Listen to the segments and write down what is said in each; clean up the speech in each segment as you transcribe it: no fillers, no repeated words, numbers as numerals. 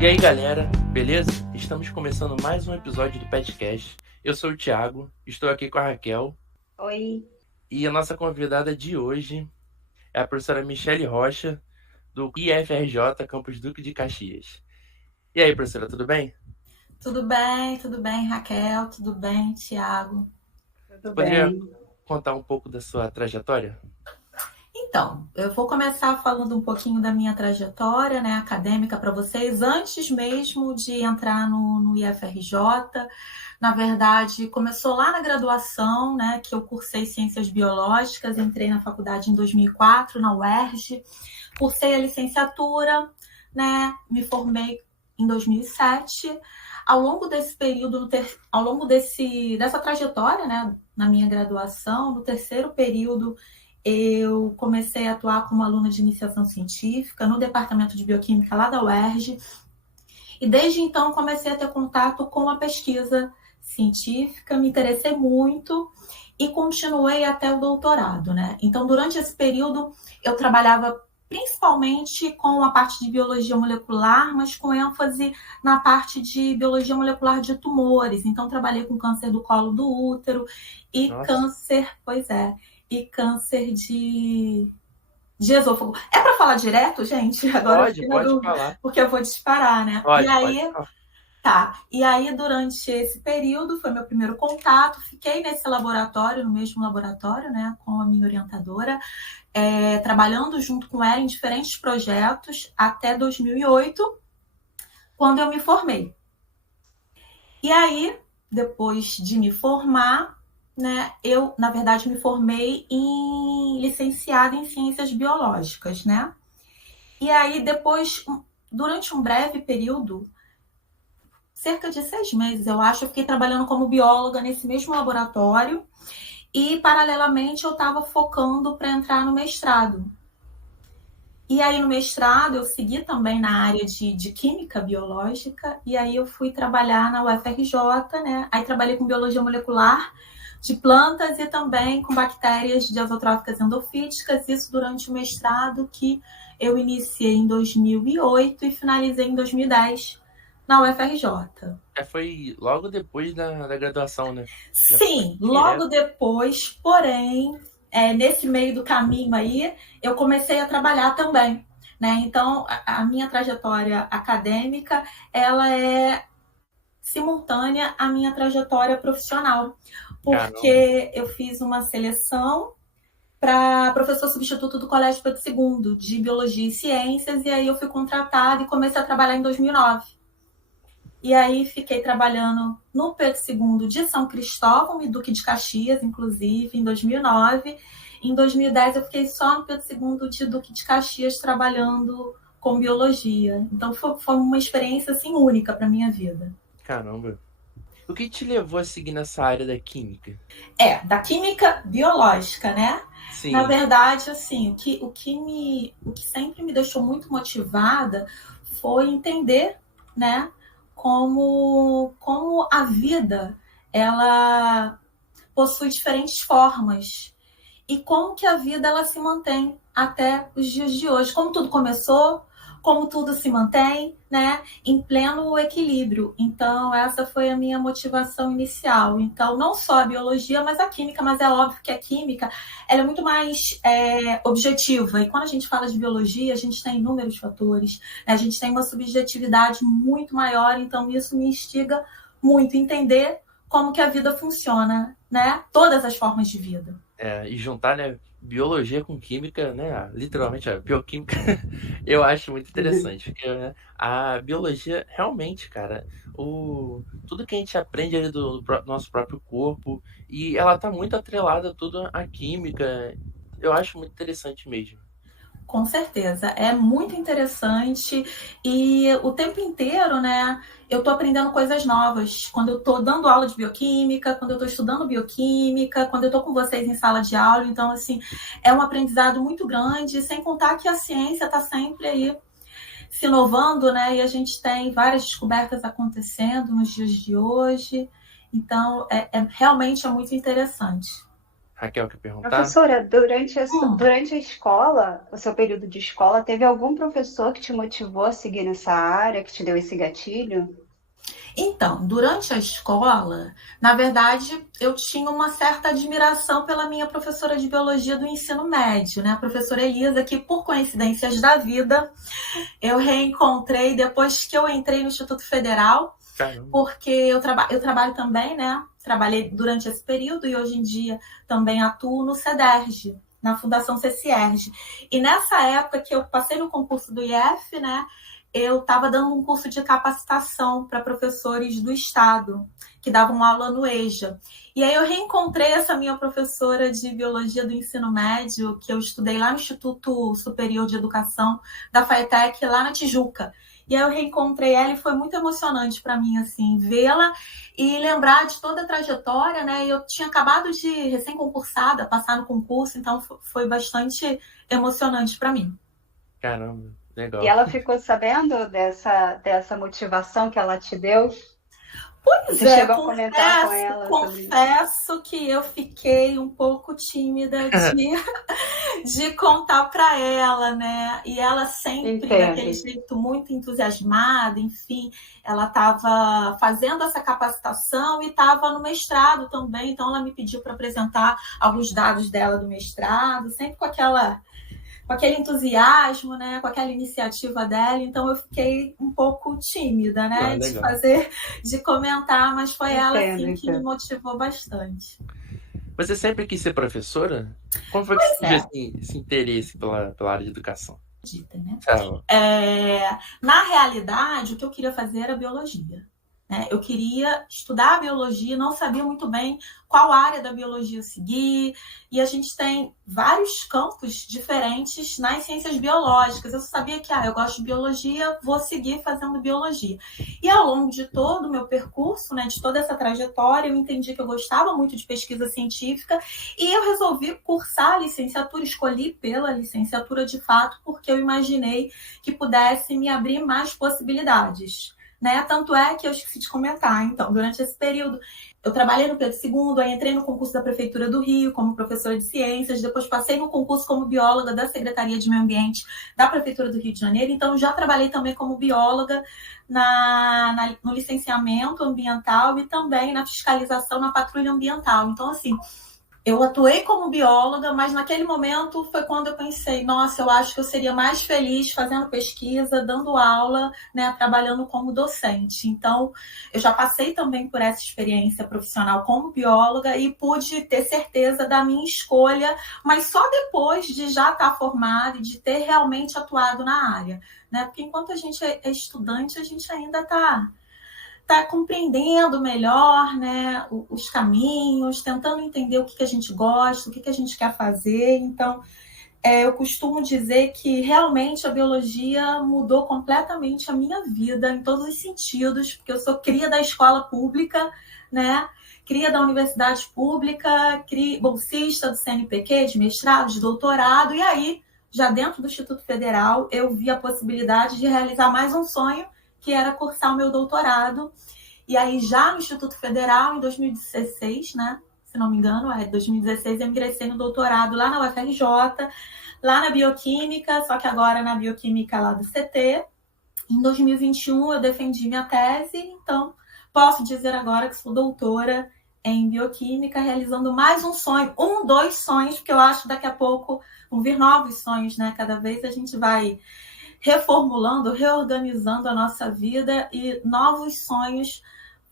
E aí, galera, beleza? Estamos começando mais um episódio do Petcast. Eu sou o Thiago, estou aqui com a Raquel Oi. e a nossa convidada de hoje é a professora Michele Rocha, do IFRJ Campus Duque de Caxias. E aí, professora, tudo bem? Tudo bem, Raquel, tudo bem, Thiago. Você Tudo poderia bem. contar um pouco da sua trajetória? Então, eu vou começar falando um pouquinho da minha trajetória, né, acadêmica para vocês, antes mesmo de entrar no IFRJ. Na verdade, começou lá na graduação, né, que eu cursei Ciências Biológicas, entrei na faculdade em 2004, na UERJ, cursei a licenciatura, né, me formei em 2007. Ao longo desse período, ao longo dessa trajetória, né, na minha graduação, no terceiro período, eu comecei a atuar como aluna de iniciação científica no departamento de bioquímica lá da UERJ, e desde então comecei a ter contato com a pesquisa científica, me interessei muito e continuei até o doutorado, né? Então, durante esse período, eu trabalhava principalmente com a parte de biologia molecular, mas com ênfase na parte de biologia molecular de tumores. Então, trabalhei com câncer do colo do útero e Nossa, câncer, pois é, e câncer de esôfago. É para falar direto, gente? Agora eu fiquei na pode dúvida, falar. porque eu vou disparar, né? E Pode aí, falar. tá. E aí, durante esse período, foi meu primeiro contato. Fiquei nesse laboratório, no mesmo laboratório, né, com a minha orientadora, trabalhando junto com ela em diferentes projetos até 2008, quando eu me formei. E aí, depois de me formar, né, eu, na verdade, me formei em licenciada em Ciências Biológicas, né? E aí, depois, durante um breve período, cerca de 6 meses, eu acho, eu fiquei trabalhando como bióloga nesse mesmo laboratório e, paralelamente, eu estava focando para entrar no mestrado. E aí, no mestrado, eu segui também na área de química biológica, e aí eu fui trabalhar na UFRJ, né? Aí trabalhei com biologia molecular de plantas e também com bactérias diazotróficas endofíticas, isso durante o mestrado que eu iniciei em 2008 e finalizei em 2010 na UFRJ. Foi logo depois da graduação, né? Já foi Sim, logo direto. depois, porém, nesse meio do caminho aí, eu comecei a trabalhar também, né? Então, a minha trajetória acadêmica, ela é simultânea à minha trajetória profissional, Caramba. porque eu fiz uma seleção para professor substituto do Colégio Pedro II, de Biologia e Ciências, e aí eu fui contratada e comecei a trabalhar em 2009. E aí fiquei trabalhando no Pedro II de São Cristóvão e Duque de Caxias, inclusive, em 2009. Em 2010 eu fiquei só no Pedro II de Duque de Caxias trabalhando com biologia. Então foi uma experiência assim única para minha vida. Caramba. O que te levou a seguir nessa área da química? Da química biológica, né? Na Sim, verdade, assim, o que sempre me deixou muito motivada foi entender, né, como a vida ela possui diferentes formas e como que a vida ela se mantém até os dias de hoje. Como tudo começou, como tudo se mantém, né, em pleno equilíbrio. Então, essa foi a minha motivação inicial. Então, não só a biologia, mas a química, mas é óbvio que a química ela é muito mais objetiva. E quando a gente fala de biologia, a gente tem inúmeros fatores, né? A gente tem uma subjetividade muito maior, então isso me instiga muito a entender como que a vida funciona, né? Todas as formas de vida. e juntar, né, biologia com química, né, literalmente a bioquímica, eu acho muito interessante, porque, né, a biologia realmente, cara, tudo que a gente aprende ali do nosso próprio corpo, e ela tá muito atrelada tudo à química, eu acho muito interessante mesmo. Com certeza, é muito interessante e o tempo inteiro, né? Eu tô aprendendo coisas novas. Quando eu tô dando aula de bioquímica, quando eu tô estudando bioquímica, quando eu tô com vocês em sala de aula, então assim, é um aprendizado muito grande, sem contar que a ciência está sempre aí se inovando, né? E a gente tem várias descobertas acontecendo nos dias de hoje. Então, realmente é muito interessante. Raquel, quer perguntar? Professora, Hum. durante a escola, o seu período de escola, teve algum professor que te motivou a seguir nessa área, que te deu esse gatilho? Então, durante a escola, na verdade, eu tinha uma certa admiração pela minha professora de biologia do ensino médio, né? A professora Elisa, que por coincidências da vida, eu reencontrei depois que eu entrei no Instituto Federal, Caramba. porque eu trabalho também, né? Trabalhei durante esse período e hoje em dia também atuo no CEDERJ, na Fundação CCIERJ. E nessa época que eu passei no concurso do IF, né? Eu estava dando um curso de capacitação para professores do Estado, que davam aula no EJA. E aí eu reencontrei essa minha professora de biologia do ensino médio, que eu estudei lá no Instituto Superior de Educação da FATEC, lá na Tijuca. E aí eu reencontrei ela e foi muito emocionante para mim, assim, vê-la e lembrar de toda a trajetória, né? Eu tinha acabado de, recém-concursada, passar no concurso, então foi bastante emocionante para mim. Caramba, E legal. ela ficou sabendo dessa motivação que ela te deu? Pois Você é, chegou a comentar com ela sobre isso? confesso que eu fiquei um pouco tímida de contar para ela, né? E ela sempre Entendo. daquele jeito muito entusiasmada, enfim, ela estava fazendo essa capacitação e estava no mestrado também, então ela me pediu para apresentar alguns dados dela do mestrado, sempre com aquele entusiasmo, né, com aquela iniciativa dela, então eu fiquei um pouco tímida, Ah, né, legal. de comentar, mas foi ela Entendo, assim que me entendo. motivou bastante. Você sempre quis ser professora? Como foi que Pois surgiu é, esse interesse pela área de educação? dita, né? Sabe? Na realidade, o que eu queria fazer era biologia. Né? Eu queria estudar biologia, não sabia muito bem qual área da biologia seguir, e a gente tem vários campos diferentes nas ciências biológicas. Eu sabia que eu gosto de biologia, vou seguir fazendo biologia. E ao longo de todo o meu percurso, né, de toda essa trajetória, eu entendi que eu gostava muito de pesquisa científica e eu resolvi cursar a licenciatura, escolhi pela licenciatura de fato, porque eu imaginei que pudesse me abrir mais possibilidades. Né? Tanto é que eu esqueci de comentar. Então, durante esse período, eu trabalhei no Pedro II, aí entrei no concurso da Prefeitura do Rio como professora de ciências, depois passei no concurso como bióloga da Secretaria de Meio Ambiente da Prefeitura do Rio de Janeiro, então já trabalhei também como bióloga no licenciamento ambiental e também na fiscalização na patrulha ambiental. Então, assim, eu atuei como bióloga, mas naquele momento foi quando eu pensei, nossa, eu acho que eu seria mais feliz fazendo pesquisa, dando aula, né, trabalhando como docente. Então, eu já passei também por essa experiência profissional como bióloga e pude ter certeza da minha escolha, mas só depois de já estar formada e de ter realmente atuado na área, né? Porque enquanto a gente é estudante, a gente ainda está compreendendo melhor, né, os caminhos, tentando entender o que a gente gosta, o que a gente quer fazer. Então, eu costumo dizer que realmente a biologia mudou completamente a minha vida em todos os sentidos, porque eu sou cria da escola pública, né? Cria da universidade pública, bolsista do CNPq, de mestrado, de doutorado, e aí, já dentro do Instituto Federal, eu vi a possibilidade de realizar mais um sonho, que era cursar o meu doutorado. E aí, já no Instituto Federal, em 2016, né? Se não me engano, 2016, eu ingressei no doutorado lá na UFRJ, lá na Bioquímica, só que agora na Bioquímica lá do CT. Em 2021, eu defendi minha tese, então posso dizer agora que sou doutora em Bioquímica, realizando mais um sonho, dois sonhos, porque eu acho que daqui a pouco vão vir novos sonhos, né? Cada vez a gente vai reformulando, reorganizando a nossa vida e novos sonhos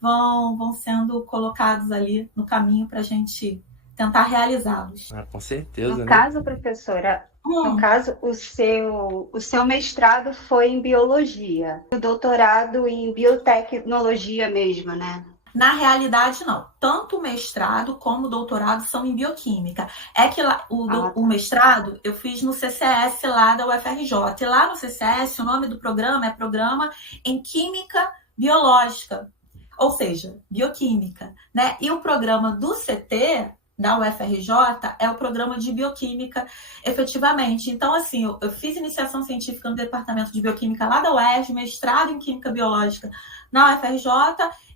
vão sendo colocados ali no caminho para a gente tentar realizá-los. Ah, com No certeza, né? caso, professora, no Hum, caso, o seu mestrado foi em biologia, o doutorado em biotecnologia mesmo, né? Na realidade, não. Tanto o mestrado como o doutorado são em bioquímica. É que lá, Ah, o tá. mestrado eu fiz no CCS lá da UFRJ. E lá no CCS, o nome do programa é Programa em Química Biológica, ou seja, bioquímica. Né? E o programa do CT da UFRJ é o programa de bioquímica, efetivamente. Então, assim, eu fiz iniciação científica no departamento de bioquímica lá da UERJ, mestrado em química biológica na UFRJ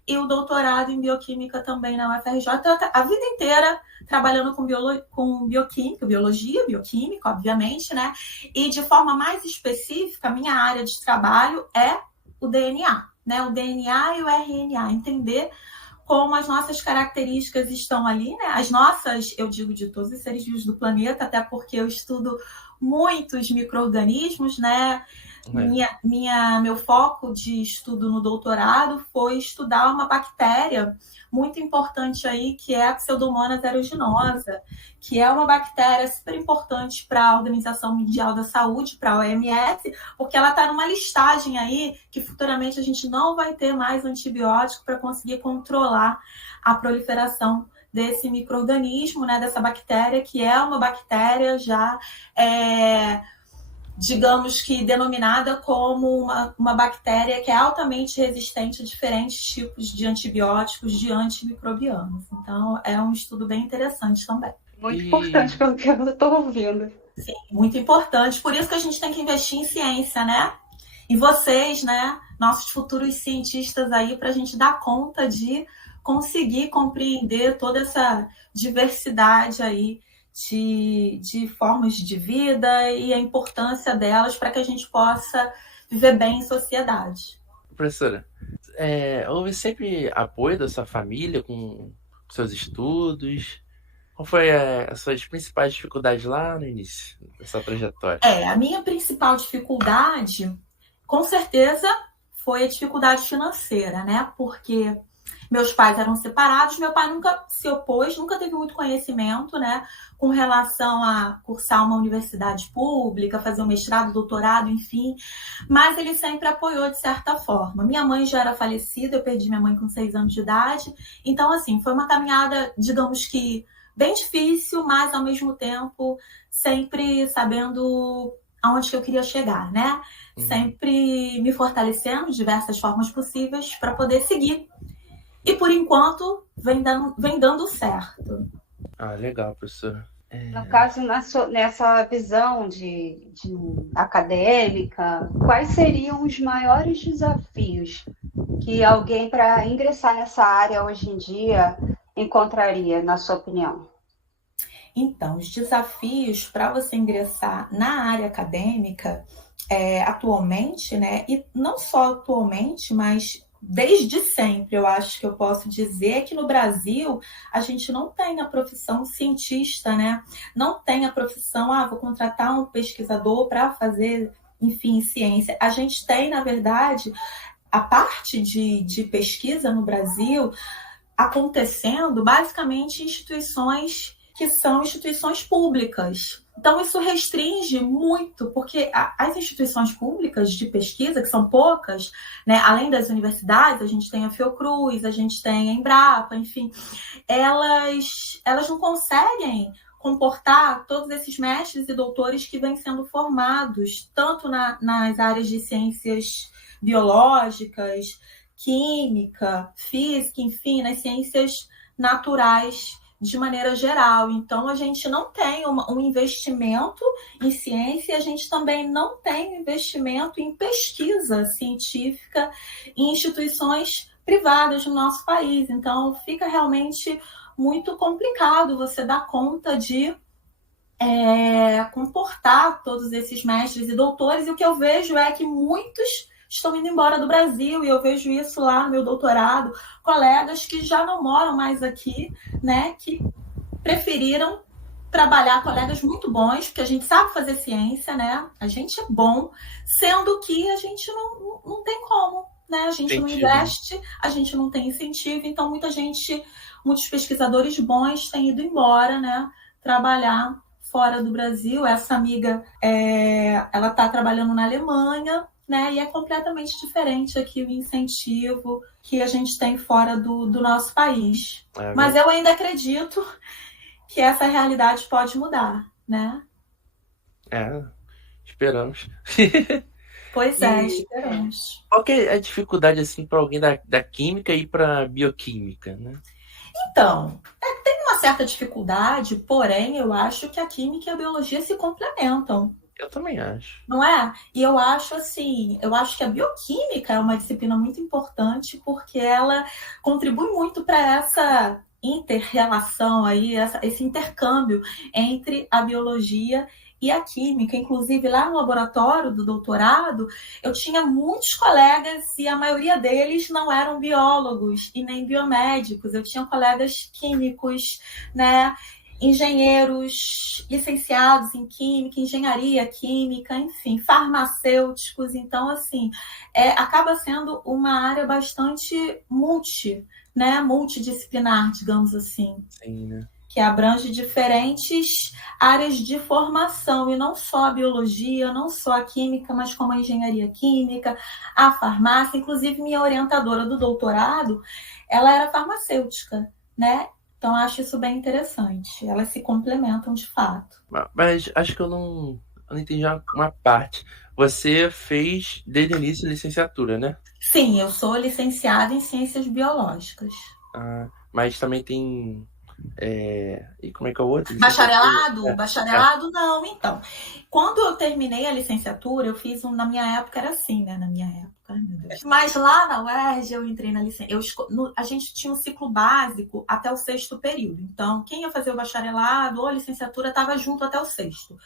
e o doutorado em bioquímica também na UFRJ. Então, a vida inteira trabalhando com bioquímica, biologia, bioquímica, obviamente, né? E de forma mais específica, a minha área de trabalho é o DNA, né? O DNA e o RNA, entender como as nossas características estão ali, né? As nossas, eu digo de todos os seres vivos do planeta, até porque eu estudo muitos micro-organismos, né? Meu foco de estudo no doutorado foi estudar uma bactéria muito importante aí, que é a Pseudomonas aeruginosa, que é uma bactéria super importante para a Organização Mundial da Saúde, para a OMS, porque ela está numa listagem aí que futuramente a gente não vai ter mais antibiótico para conseguir controlar a proliferação desse micro-organismo, né, dessa bactéria, que é uma bactéria já digamos que denominada como uma bactéria que é altamente resistente a diferentes tipos de antibióticos, de antimicrobianos. Então, é um estudo bem interessante também. Muito importante pelo que eu estou ouvindo. Sim, muito importante. Por isso que a gente tem que investir em ciência, né? E vocês, né, nossos futuros cientistas aí, para a gente dar conta de conseguir compreender toda essa diversidade aí de formas de vida e a importância delas para que a gente possa viver bem em sociedade. Professora, houve sempre apoio da sua família com seus estudos? Qual foi as suas principais dificuldades lá no início da sua trajetória? A minha principal dificuldade, com certeza, foi a dificuldade financeira, né? Porque meus pais eram separados, meu pai nunca se opôs, nunca teve muito conhecimento, né, com relação a cursar uma universidade pública, fazer um mestrado, doutorado, enfim, mas ele sempre apoiou de certa forma. Minha mãe já era falecida, eu perdi minha mãe com 6 anos de idade, então, assim, foi uma caminhada, digamos que, bem difícil, mas, ao mesmo tempo, sempre sabendo aonde que eu queria chegar, né? Sempre me fortalecendo de diversas formas possíveis para poder seguir. E, por enquanto, vem dando certo. Ah, legal, professora. No caso, nessa visão de acadêmica, quais seriam os maiores desafios que alguém, para ingressar nessa área hoje em dia, encontraria, na sua opinião? Então, os desafios para você ingressar na área acadêmica, atualmente, né, e não só atualmente, mas desde sempre, eu acho que eu posso dizer que no Brasil a gente não tem a profissão cientista, né? Não tem a profissão, vou contratar um pesquisador para fazer, enfim, ciência. A gente tem, na verdade, a parte de pesquisa no Brasil acontecendo basicamente em instituições que são instituições públicas. Então, isso restringe muito, porque as instituições públicas de pesquisa, que são poucas, né, além das universidades, a gente tem a Fiocruz, a gente tem a Embrapa, enfim, elas não conseguem comportar todos esses mestres e doutores que vêm sendo formados, tanto nas áreas de ciências biológicas, química, física, enfim, nas ciências naturais de maneira geral. Então, a gente não tem um investimento em ciência, a gente também não tem investimento em pesquisa científica em instituições privadas no nosso país. Então, fica realmente muito complicado você dar conta de comportar todos esses mestres e doutores, e o que eu vejo é que muitos estão indo embora do Brasil, e eu vejo isso lá no meu doutorado, colegas que já não moram mais aqui, né, que preferiram trabalhar, colegas muito bons, porque a gente sabe fazer ciência, né, a gente é bom, sendo que a gente não tem como, né, a gente não investe, a gente não tem incentivo, então muitos pesquisadores bons têm ido embora, né, trabalhar fora do Brasil. Essa amiga, ela está trabalhando na Alemanha, né? E é completamente diferente aqui o incentivo que a gente tem fora do nosso país. Mas eu ainda acredito que essa realidade pode mudar, né? Esperamos. Pois é, esperamos. Qual que é a dificuldade, assim, para alguém da química ir para bioquímica, né? Então, tem uma certa dificuldade, porém, eu acho que a química e a biologia se complementam. Eu também acho. Não é? E eu acho assim, eu acho que a bioquímica é uma disciplina muito importante porque ela contribui muito para essa inter-relação aí, esse intercâmbio entre a biologia e a química. Inclusive, lá no laboratório do doutorado, eu tinha muitos colegas e a maioria deles não eram biólogos e nem biomédicos. Eu tinha colegas químicos, né? Engenheiros licenciados em química, engenharia química, enfim, farmacêuticos. Então, assim, acaba sendo uma área bastante multidisciplinar, digamos assim. Sim, né? Que abrange diferentes áreas de formação, e não só a biologia, não só a química, mas como a engenharia química, a farmácia. Inclusive, minha orientadora do doutorado, ela era farmacêutica, né? Então, acho isso bem interessante. Elas se complementam de fato. Mas acho que eu não entendi uma parte. Você fez desde o início licenciatura, né? Sim, eu sou licenciada em Ciências Biológicas. Mas também tem... E como é que é o outro? Bacharelado? Bacharelado não, então. Quando eu terminei a licenciatura, eu fiz na minha época era assim, né? Na minha época, ai meu Deus. Mas lá na UERJ eu entrei na licenciatura. A gente tinha um ciclo básico até o 6º período. Então, quem ia fazer o bacharelado ou a licenciatura estava junto até o 6º.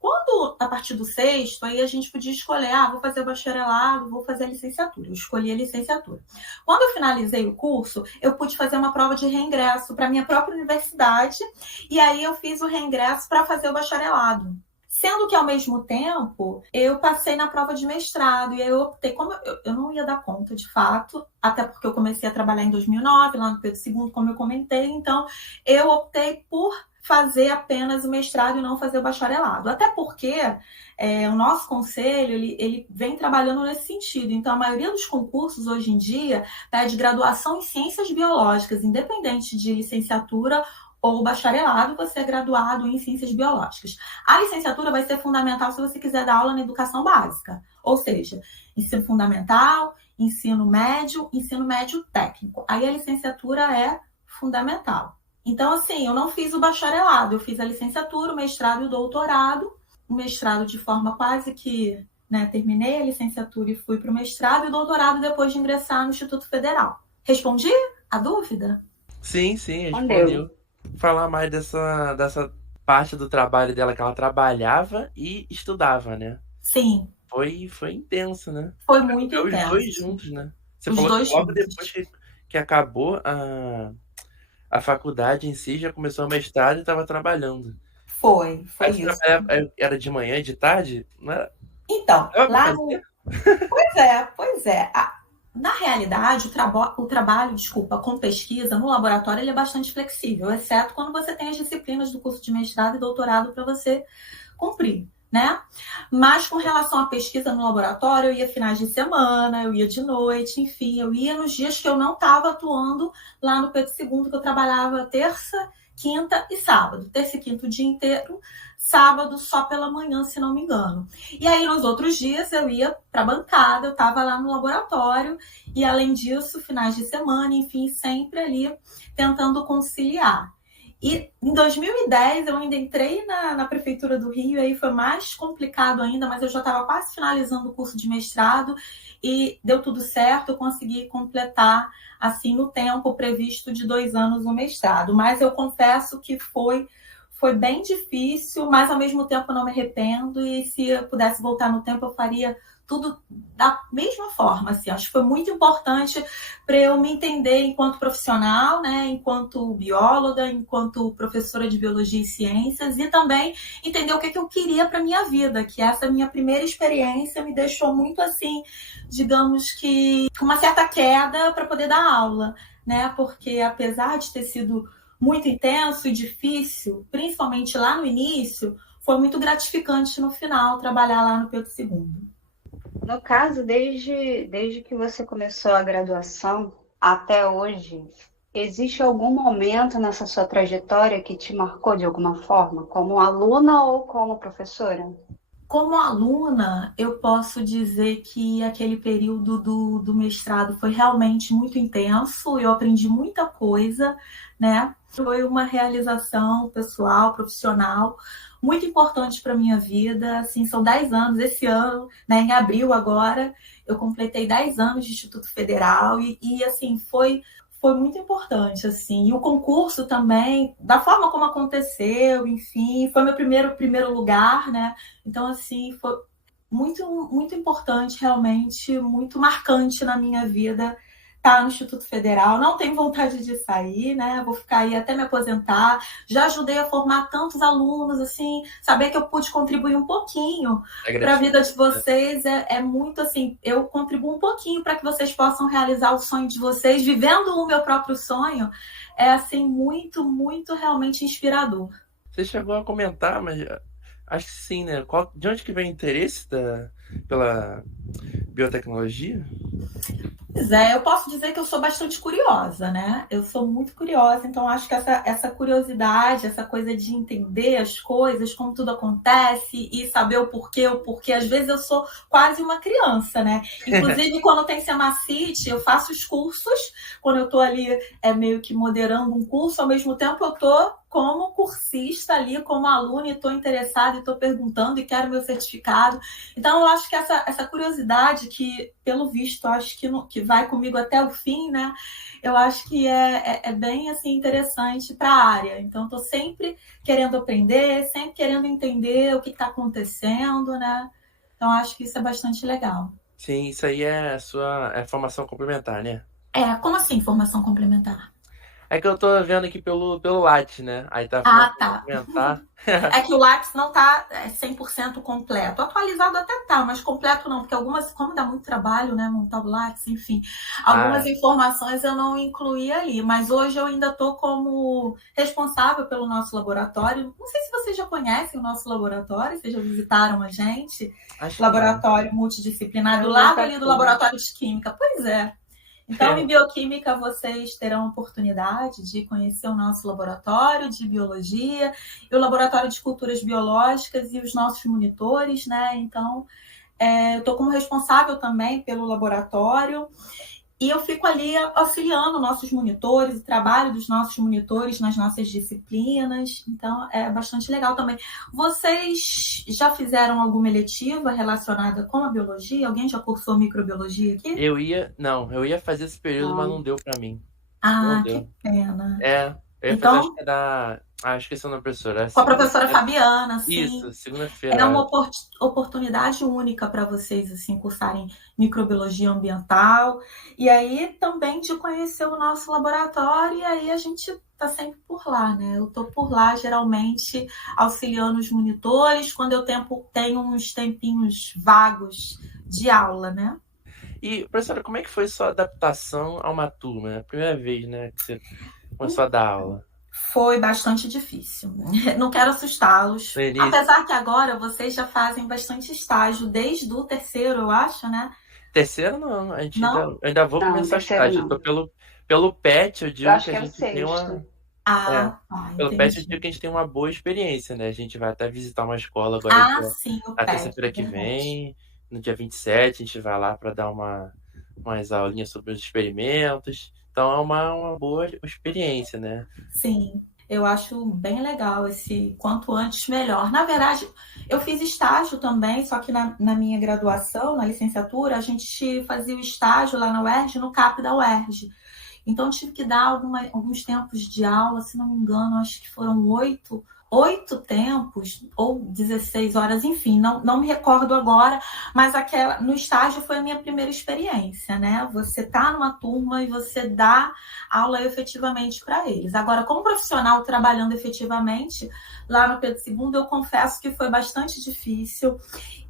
Quando, a partir do 6º, aí a gente podia escolher, vou fazer o bacharelado, vou fazer a licenciatura. Eu escolhi a licenciatura. Quando eu finalizei o curso, eu pude fazer uma prova de reingresso para a minha própria universidade, e aí eu fiz o reingresso para fazer o bacharelado. Sendo que, ao mesmo tempo, eu passei na prova de mestrado, e aí eu optei, como eu não ia dar conta, de fato, até porque eu comecei a trabalhar em 2009, lá no Pedro II, como eu comentei, então eu optei por fazer apenas o mestrado e não fazer o bacharelado. Até porque o nosso conselho ele vem trabalhando nesse sentido. Então, a maioria dos concursos, hoje em dia, pede graduação em ciências biológicas, independente de licenciatura ou bacharelado, você é graduado em ciências biológicas. A licenciatura vai ser fundamental se você quiser dar aula na educação básica, ou seja, ensino fundamental, ensino médio técnico. Aí a licenciatura é fundamental. Então, assim, eu não fiz o bacharelado, eu fiz a licenciatura, o mestrado e o doutorado. O mestrado de forma quase que, terminei a licenciatura e fui para o mestrado, e o doutorado depois de ingressar no Instituto Federal. Respondi a dúvida? Sim, respondeu. Falar mais dessa parte do trabalho dela, que ela trabalhava e estudava, né? Sim. Foi intenso, né? Foi muito intenso. Os dois juntos, né? Você Os falou dois que logo juntos. depois que acabou a faculdade em si, já começou o mestrado e estava trabalhando. Foi isso. Era de manhã, de tarde? Não era... Então, lá no... Pois é. Na realidade, o trabalho, com pesquisa no laboratório ele é bastante flexível, exceto quando você tem as disciplinas do curso de mestrado e doutorado para você cumprir, né? Mas com relação à pesquisa no laboratório, eu ia finais de semana, eu ia de noite, enfim, eu ia nos dias que eu não estava atuando lá no Pedro II, que eu trabalhava terça, quinta e sábado. Terça e quinta o dia inteiro, sábado só pela manhã, se não me engano. E aí, nos outros dias, eu ia para a bancada, eu estava lá no laboratório, e além disso, finais de semana, enfim, sempre ali tentando conciliar. E em 2010, eu ainda entrei na Prefeitura do Rio, aí foi mais complicado ainda, mas eu já estava quase finalizando o curso de mestrado, e deu tudo certo, eu consegui completar, assim, no tempo previsto de 2 anos o mestrado. Mas eu confesso que foi bem difícil, mas ao mesmo tempo eu não me arrependo, e se eu pudesse voltar no tempo, eu faria tudo da mesma forma, assim. Acho que foi muito importante para eu me entender enquanto profissional, né, enquanto bióloga, enquanto professora de biologia e ciências, e também entender o que eu queria para minha vida, que essa minha primeira experiência me deixou muito, assim, digamos que com uma certa queda para poder dar aula, né, porque apesar de ter sido muito intenso e difícil, principalmente lá no início, foi muito gratificante no final trabalhar lá no Pedro II. No caso, desde que você começou a graduação até hoje, existe algum momento nessa sua trajetória que te marcou de alguma forma, como aluna ou como professora? Como aluna, eu posso dizer que aquele período do mestrado foi realmente muito intenso, eu aprendi muita coisa, né? Foi uma realização pessoal, profissional, muito importante para minha vida. Assim, são 10 anos esse ano, né, em abril agora, eu completei 10 anos de Instituto Federal e assim, foi muito importante, assim. E o concurso também, da forma como aconteceu, enfim, foi meu primeiro lugar, né? Então, assim, foi muito importante, realmente, muito marcante na minha vida estar no Instituto Federal. Não tenho vontade de sair, né? Vou ficar aí até me aposentar. Já ajudei a formar tantos alunos, assim, saber que eu pude contribuir um pouquinho para a vida de vocês é muito assim. Eu contribuo um pouquinho para que vocês possam realizar o sonho de vocês, vivendo o meu próprio sonho. É assim, muito realmente inspirador. Você chegou a comentar, mas acho que sim, né? De onde que vem o interesse pela biotecnologia? Pois é, eu posso dizer que eu sou bastante curiosa, né? Eu sou muito curiosa, então acho que essa curiosidade, essa coisa de entender as coisas, como tudo acontece e saber o porquê, às vezes eu sou quase uma criança, né? Inclusive, quando tem Semacite, eu faço os cursos, quando eu tô ali meio que moderando um curso, ao mesmo tempo eu tô como cursista ali, como aluna, e estou interessada, e estou perguntando, e quero meu certificado. Então, eu acho que essa curiosidade, que, pelo visto, acho que vai comigo até o fim, né? Eu acho que é bem, assim, interessante para a área. Então, estou sempre querendo aprender, sempre querendo entender o que está acontecendo, né? Então, acho que isso é bastante legal. Sim, isso aí é a sua formação complementar, né? Como assim, formação complementar? É que eu tô vendo aqui pelo Lattes, né? Aí tá Ah, tá. comentar. É que o Lattes não tá 100% completo. Atualizado até tá, mas completo não, porque algumas, como dá muito trabalho, né, montar o Lattes, enfim, algumas informações eu não incluí ali, mas hoje eu ainda tô como responsável pelo nosso laboratório. Não sei se vocês já conhecem o nosso laboratório, vocês já visitaram a gente. Laboratório multidisciplinar, do lado ali do laboratório de química. Pois é. Então, em bioquímica, vocês terão a oportunidade de conhecer o nosso laboratório de biologia e o laboratório de culturas biológicas e os nossos monitores, né? Então, eu estou como responsável também pelo laboratório e eu fico ali auxiliando nossos monitores, o trabalho dos nossos monitores nas nossas disciplinas. Então, é bastante legal também. Vocês já fizeram alguma eletiva relacionada com a biologia? Alguém já cursou microbiologia aqui? Eu ia fazer esse período, mas não deu para mim. Ah, que pena. Eu ia fazer, acho que esqueci o nome da professora. Com a professora Fabiana, sim. Isso, segunda-feira. É uma oportunidade única para vocês, assim, cursarem microbiologia ambiental. E aí também de conhecer o nosso laboratório, e aí a gente está sempre por lá, né? Eu estou por lá, geralmente, auxiliando os monitores, quando eu tenho uns tempinhos vagos de aula, né? E, professora, como é que foi sua adaptação a uma turma? É a primeira vez, né, que você começou a dar aula. Foi bastante difícil. Não quero assustá-los. Apesar que agora vocês já fazem bastante estágio, desde o terceiro, eu acho, né? Terceiro não, a gente ainda vou começar estágio. Eu tô pelo PET, eu digo que a gente tem uma... pelo PET eu digo que a gente tem uma boa experiência, né? A gente vai até visitar uma escola agora sim, na terça-feira que vem, no dia 27, a gente vai lá para dar umas aulinhas sobre os experimentos. Então é uma boa experiência, né? Sim, eu acho bem legal esse quanto antes melhor. Na verdade, eu fiz estágio também, só que na minha graduação, na licenciatura, a gente fazia o estágio lá na UERJ, no CAP da UERJ. Então, tive que dar alguns tempos de aula, se não me engano, acho que foram 8 tempos, ou 16 horas, enfim, não me recordo agora, mas no estágio foi a minha primeira experiência, né? Você tá numa turma e você dá aula efetivamente para eles. Agora, como profissional trabalhando efetivamente lá no Pedro II, eu confesso que foi bastante difícil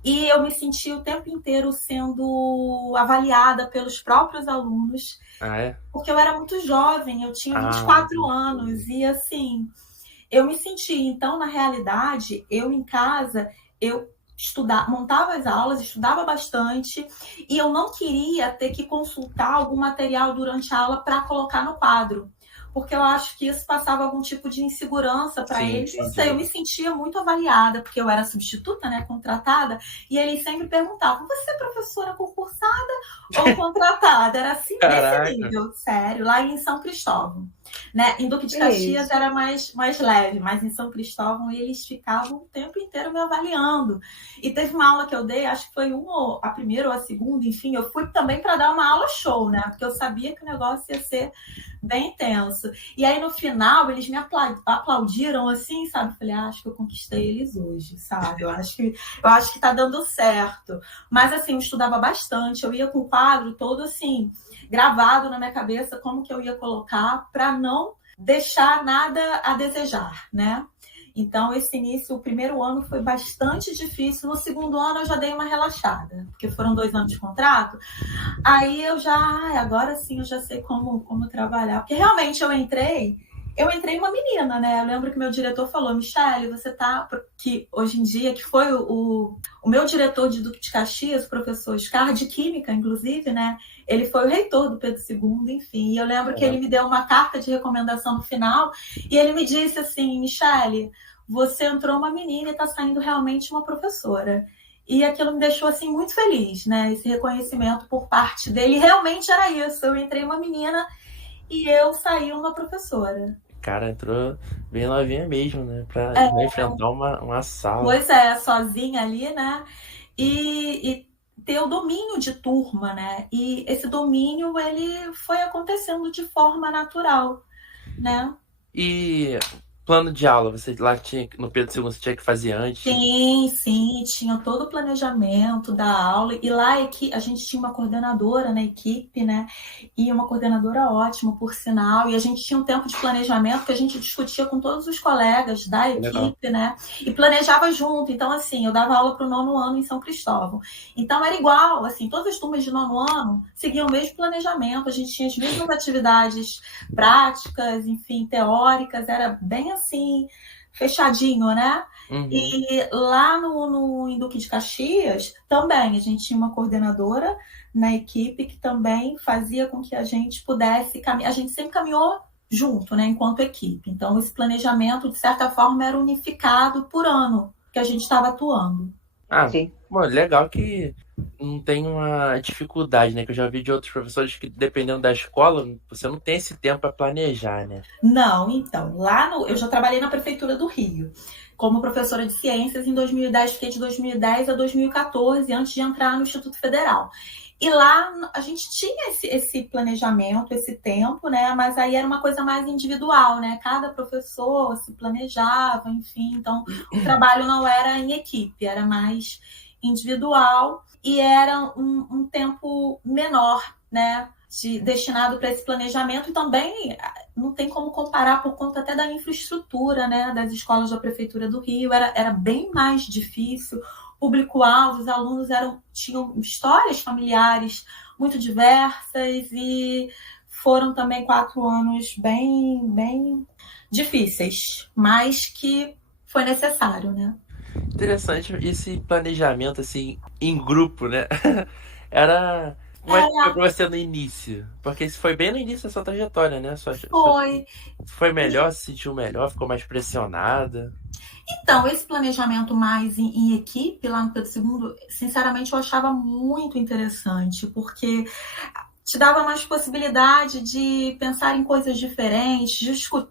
e eu me senti o tempo inteiro sendo avaliada pelos próprios alunos, porque eu era muito jovem, eu tinha 24 anos e assim... Eu me senti, então, na realidade, eu em casa, eu montava as aulas, estudava bastante, e eu não queria ter que consultar algum material durante a aula para colocar no quadro, porque eu acho que isso passava algum tipo de insegurança para eles. Não sei, eu me sentia muito avaliada, porque eu era substituta, né, contratada, e eles sempre perguntavam, você é professora concursada ou contratada? Era assim, nesse nível, sério, lá em São Cristóvão. Né? Em Duque de Caxias Isso. era mais leve, mas em São Cristóvão eles ficavam o tempo inteiro me avaliando. E teve uma aula que eu dei, acho que foi a primeira ou a segunda, enfim, eu fui também para dar uma aula show, né? Porque eu sabia que o negócio ia ser bem intenso. E aí no final eles me aplaudiram assim, sabe? Eu falei, acho que eu conquistei eles hoje, sabe? Eu acho que tá dando certo. Mas assim, eu estudava bastante, eu ia com o quadro todo assim, gravado na minha cabeça como que eu ia colocar para não deixar nada a desejar, né? Então, esse início, o primeiro ano foi bastante difícil. No segundo ano, eu já dei uma relaxada, porque foram 2 anos de contrato. Aí eu já, agora sim, eu já sei como trabalhar. Porque realmente eu entrei uma menina, né? Eu lembro que meu diretor falou, Michele, você tá... Que hoje em dia, que foi o meu diretor de Duque de Caxias, o professor Scar, de Química, inclusive, né? Ele foi o reitor do Pedro II, enfim. E eu lembro que ele me deu uma carta de recomendação no final e ele me disse assim, Michele, você entrou uma menina e está saindo realmente uma professora. E aquilo me deixou assim muito feliz, né? Esse reconhecimento por parte dele. Realmente era isso. Eu entrei uma menina e eu saí uma professora. Cara, entrou bem novinha mesmo, né? Pra enfrentar uma sala. Pois é, sozinha ali, né? E ter o domínio de turma, né? E esse domínio, ele foi acontecendo de forma natural, né? E plano de aula, você lá tinha, no Pedro II, você tinha que fazer antes? Sim, tinha todo o planejamento da aula. E lá a gente tinha uma coordenadora na equipe, né? E uma coordenadora ótima, por sinal. E a gente tinha um tempo de planejamento que a gente discutia com todos os colegas da Legal. equipe, né? E planejava junto. Então, assim, eu dava aula para o 9º ano em São Cristóvão. Então, era igual, assim, todas as turmas de 9º ano seguiam o mesmo planejamento. A gente tinha as mesmas atividades práticas, enfim, teóricas. Era bem assim, fechadinho, né? Uhum. E lá em Duque de Caxias, também, a gente tinha uma coordenadora na equipe que também fazia com que a gente pudesse caminhar. A gente sempre caminhou junto, né, enquanto equipe. Então, esse planejamento, de certa forma, era unificado por ano que a gente estava atuando. Ah, Sim. bom, legal que não tem uma dificuldade, né? Que eu já vi de outros professores que, dependendo da escola, você não tem esse tempo para planejar, né? Não, então, eu já trabalhei na Prefeitura do Rio como professora de ciências em 2010, fiquei de 2010 a 2014, antes de entrar no Instituto Federal. E lá a gente tinha esse planejamento, esse tempo, né? Mas aí era uma coisa mais individual, né? Cada professor se planejava, enfim. Então, o trabalho não era em equipe, era mais individual e era um tempo menor, né? Destinado para esse planejamento e também não tem como comparar por conta até da infraestrutura, né, das escolas da Prefeitura do Rio, era bem mais difícil, público-alvo, os alunos tinham histórias familiares muito diversas e foram também 4 anos bem, bem difíceis, mas que foi necessário, né? Interessante esse planejamento, assim, em grupo, né? Era... Como é que foi pra você no início? Porque isso foi bem no início da sua trajetória, né? Foi. Foi melhor, se sentiu melhor, ficou mais pressionada? Então, esse planejamento mais em equipe lá no Pedro II, sinceramente, eu achava muito interessante, porque te dava mais possibilidade de pensar em coisas diferentes,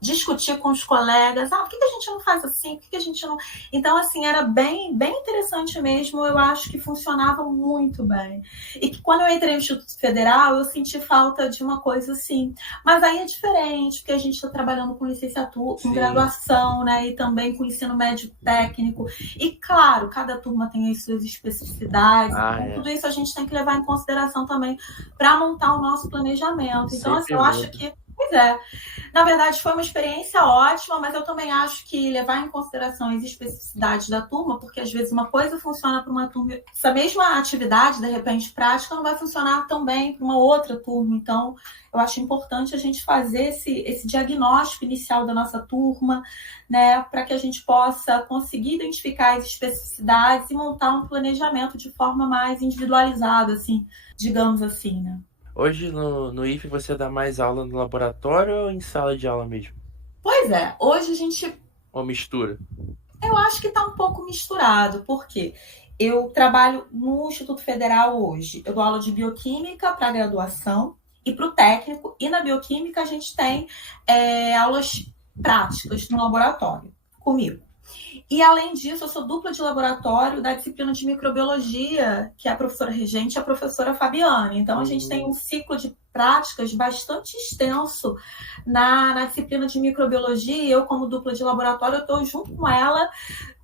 discutir com os colegas, por que a gente não faz assim, por que a gente não... Então, assim, era bem, bem interessante mesmo, eu acho que funcionava muito bem. E que quando eu entrei no Instituto Federal, eu senti falta de uma coisa assim, mas aí é diferente, porque a gente está trabalhando com licenciatura, com graduação, né, e também com ensino médio técnico, e claro, cada turma tem as suas especificidades, então, tudo isso a gente tem que levar em consideração também para montar o nosso planejamento. Então, assim, eu acho que, pois é, na verdade foi uma experiência ótima, mas eu também acho que levar em consideração as especificidades da turma, porque às vezes uma coisa funciona para uma turma, essa mesma atividade, de repente, prática, não vai funcionar tão bem para uma outra turma. Então, eu acho importante a gente fazer esse diagnóstico inicial da nossa turma, né, para que a gente possa conseguir identificar as especificidades e montar um planejamento de forma mais individualizada, assim, digamos assim, né? Hoje no IFE você dá mais aula no laboratório ou em sala de aula mesmo? Pois é, hoje a gente... Ou mistura? Eu acho que está um pouco misturado, porque eu trabalho no Instituto Federal hoje. Eu dou aula de bioquímica para graduação e para o técnico. E na bioquímica a gente tem aulas práticas no laboratório comigo. E, além disso, eu sou dupla de laboratório da disciplina de microbiologia, que é a professora regente e a professora Fabiane. Então, a gente tem um ciclo de práticas bastante extenso na disciplina de microbiologia. Eu, como dupla de laboratório, eu estou junto com ela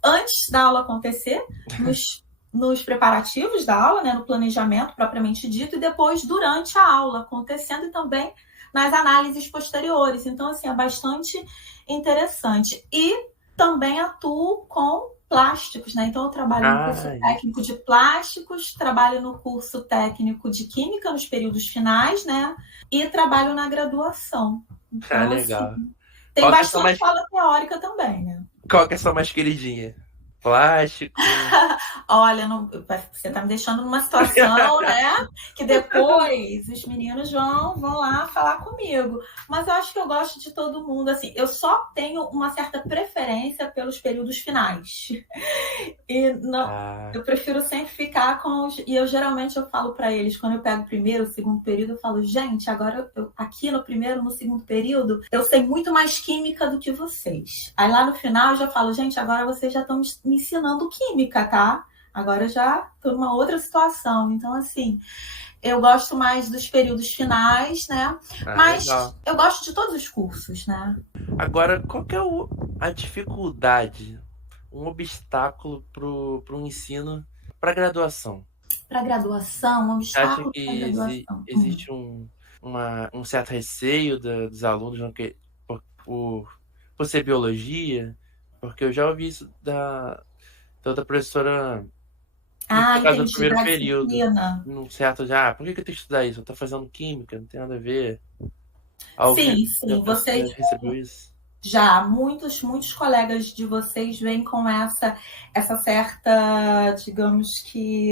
antes da aula acontecer, nos preparativos da aula, né, no planejamento propriamente dito, e depois durante a aula acontecendo, e também nas análises posteriores. Então, assim, é bastante interessante. E também atuo com plásticos, né? Então, eu trabalho no curso técnico de plásticos, trabalho no curso técnico de química nos períodos finais, né? E trabalho na graduação. Então, legal. Assim, tem bastante aula teórica também, né? Qual que é a sua mais queridinha? Plástico? Olha, você tá me deixando numa situação, né? Que depois os meninos vão lá falar comigo. Mas eu acho que eu gosto de todo mundo. Assim, eu só tenho uma certa preferência pelos períodos finais. E eu prefiro sempre ficar com os... E geralmente eu falo para eles, quando eu pego o primeiro, o segundo período, eu falo, gente, agora aqui no primeiro, no segundo período, eu sei muito mais química do que vocês. Aí lá no final eu já falo, gente, agora vocês já estão me ensinando química, tá? Agora eu já tô numa outra situação. Então, assim, eu gosto mais dos períodos finais, né? Mas legal. Eu gosto de todos os cursos, né? Agora, qual que é a dificuldade, um obstáculo para o ensino, para a graduação? Para a graduação, um obstáculo para a graduação. Existe um certo receio dos alunos por ser biologia? Porque eu já ouvi isso da professora no caso do primeiro período. Num certo por que eu tenho que estudar isso? Eu tô fazendo química, não tem nada a ver. Sim, vocês recebeu isso? Já, muitos colegas de vocês vêm com essa certa, digamos que...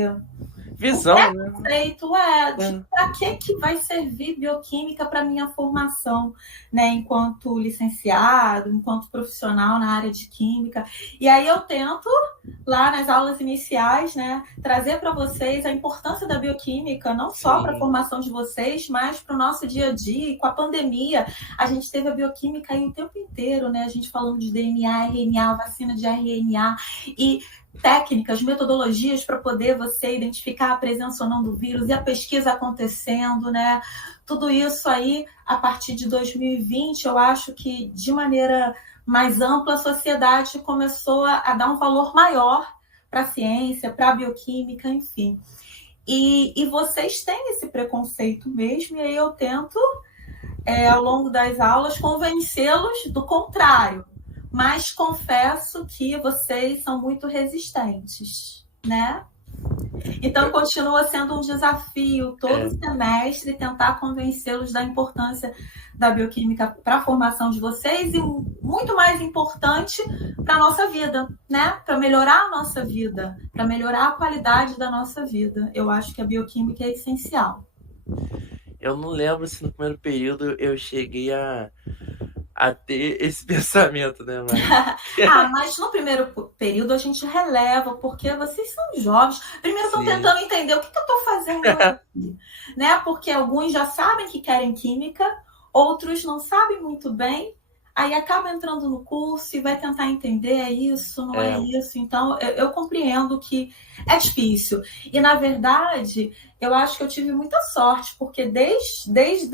visão, né? De para que vai servir bioquímica para minha formação, né? Enquanto licenciado, enquanto profissional na área de química. E aí eu tento, lá nas aulas iniciais, né, trazer para vocês a importância da bioquímica, não só para a formação de vocês, mas para o nosso dia a dia. E com a pandemia, a gente teve a bioquímica aí o tempo inteiro, né? A gente falando de DNA, RNA, vacina de RNA e técnicas, metodologias para poder você identificar a presença ou não do vírus e a pesquisa acontecendo, né? Tudo isso aí, a partir de 2020, eu acho que de maneira mais ampla, a sociedade começou a dar um valor maior para a ciência, para a bioquímica, enfim. E vocês têm esse preconceito mesmo, e aí eu tento, ao longo das aulas, convencê-los do contrário. Mas confesso que vocês são muito resistentes, né? Então, continua sendo um desafio todo semestre tentar convencê-los da importância da bioquímica para a formação de vocês e, muito mais importante, para a nossa vida, né? Para melhorar a nossa vida, para melhorar a qualidade da nossa vida. Eu acho que a bioquímica é essencial. Eu não lembro se no primeiro período eu cheguei a ter esse pensamento, né? Mas no primeiro período a gente releva, porque vocês são jovens. Primeiro estão tentando entender o que eu estou fazendo aqui, né? Porque alguns já sabem que querem química, outros não sabem muito bem, aí acaba entrando no curso e vai tentar entender, é isso, não é isso. Então, eu compreendo que é difícil. E, na verdade, eu acho que eu tive muita sorte, porque desde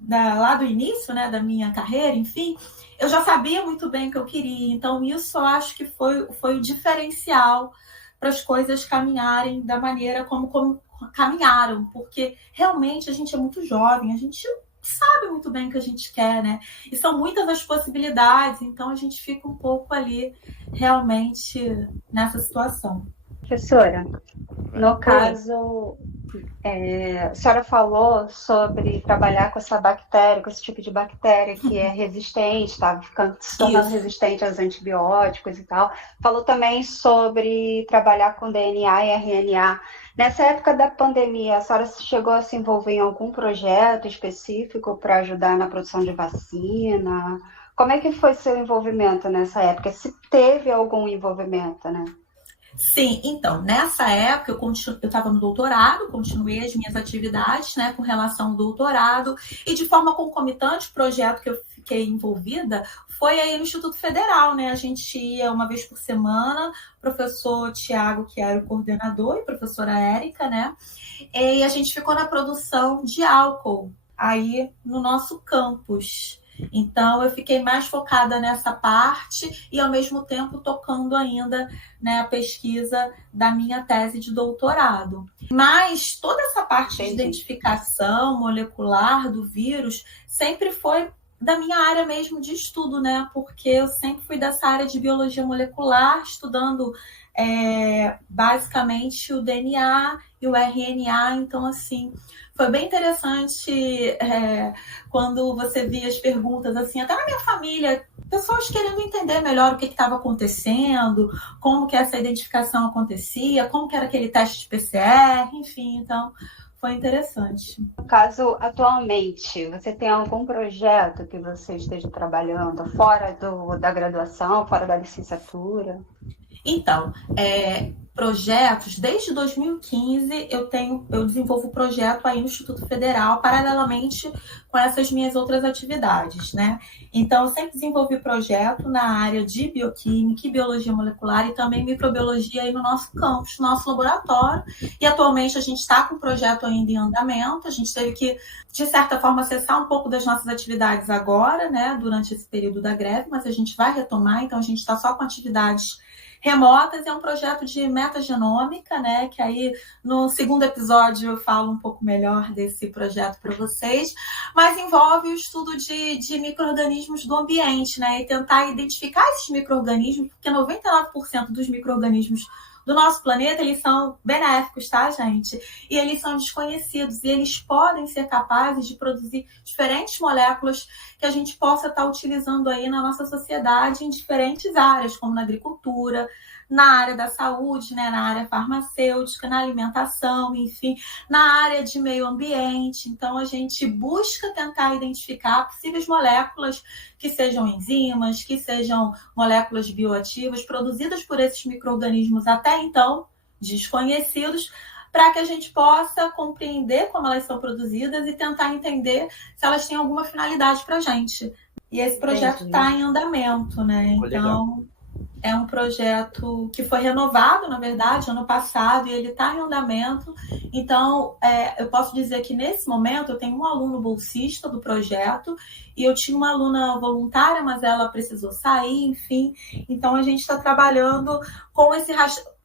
lá do início, né, da minha carreira, enfim, eu já sabia muito bem o que eu queria. Então, isso eu acho que foi o diferencial para as coisas caminharem da maneira como caminharam, porque realmente a gente é muito jovem, a gente sabe muito bem o que a gente quer, né? E são muitas as possibilidades, então a gente fica um pouco ali realmente nessa situação. Professora, no caso, a senhora falou sobre trabalhar com essa bactéria, com esse tipo de bactéria que é resistente, está se tornando resistente aos antibióticos e tal. Falou também sobre trabalhar com DNA e RNA. Nessa época da pandemia, a senhora chegou a se envolver em algum projeto específico para ajudar na produção de vacina? Como é que foi seu envolvimento nessa época? Se teve algum envolvimento, né? Sim, então, nessa época eu estava no doutorado, continuei as minhas atividades, né, com relação ao doutorado, e de forma concomitante, o projeto que eu fiquei envolvida foi aí no Instituto Federal, né? A gente ia uma vez por semana, professor Tiago, que era o coordenador, e professora Érica, né? E a gente ficou na produção de álcool aí no nosso campus. Então, eu fiquei mais focada nessa parte e, ao mesmo tempo, tocando ainda, né, a pesquisa da minha tese de doutorado. Mas toda essa parte de identificação molecular do vírus sempre foi da minha área mesmo de estudo, né? Porque eu sempre fui dessa área de biologia molecular, estudando basicamente o DNA e o RNA. Então, assim, foi bem interessante quando você via as perguntas, assim, até na minha família, pessoas querendo entender melhor o que estava acontecendo, como que essa identificação acontecia, como que era aquele teste de PCR, enfim, então foi interessante. No caso, atualmente, você tem algum projeto que você esteja trabalhando fora da graduação, fora da licenciatura? Então, projetos, desde 2015 eu desenvolvo projeto aí no Instituto Federal, paralelamente com essas minhas outras atividades, né? Então, eu sempre desenvolvi projeto na área de bioquímica e biologia molecular e também microbiologia aí no nosso campus, no nosso laboratório. E atualmente a gente está com um projeto ainda em andamento, a gente teve que, de certa forma, cessar um pouco das nossas atividades agora, né? Durante esse período da greve, mas a gente vai retomar, então a gente está só com atividades remotas. É um projeto de metagenômica, né? Que aí no segundo episódio eu falo um pouco melhor desse projeto para vocês, mas envolve o estudo de micro-organismos do ambiente, né? E tentar identificar esses micro-organismos, porque 99% dos micro-organismos do nosso planeta, eles são benéficos, tá, gente? E eles são desconhecidos, e eles podem ser capazes de produzir diferentes moléculas que a gente possa estar utilizando aí na nossa sociedade em diferentes áreas, como na agricultura, na área da saúde, né, na área farmacêutica, na alimentação, enfim, na área de meio ambiente. Então, a gente busca tentar identificar possíveis moléculas que sejam enzimas, que sejam moléculas bioativas produzidas por esses micro-organismos até então desconhecidos, para que a gente possa compreender como elas são produzidas e tentar entender se elas têm alguma finalidade para a gente. E esse projeto está em andamento, né? Então, é um projeto que foi renovado, na verdade, ano passado, e ele está em andamento. Então, eu posso dizer que, nesse momento, eu tenho um aluno bolsista do projeto e eu tinha uma aluna voluntária, mas ela precisou sair, enfim. Então, a gente está trabalhando com esse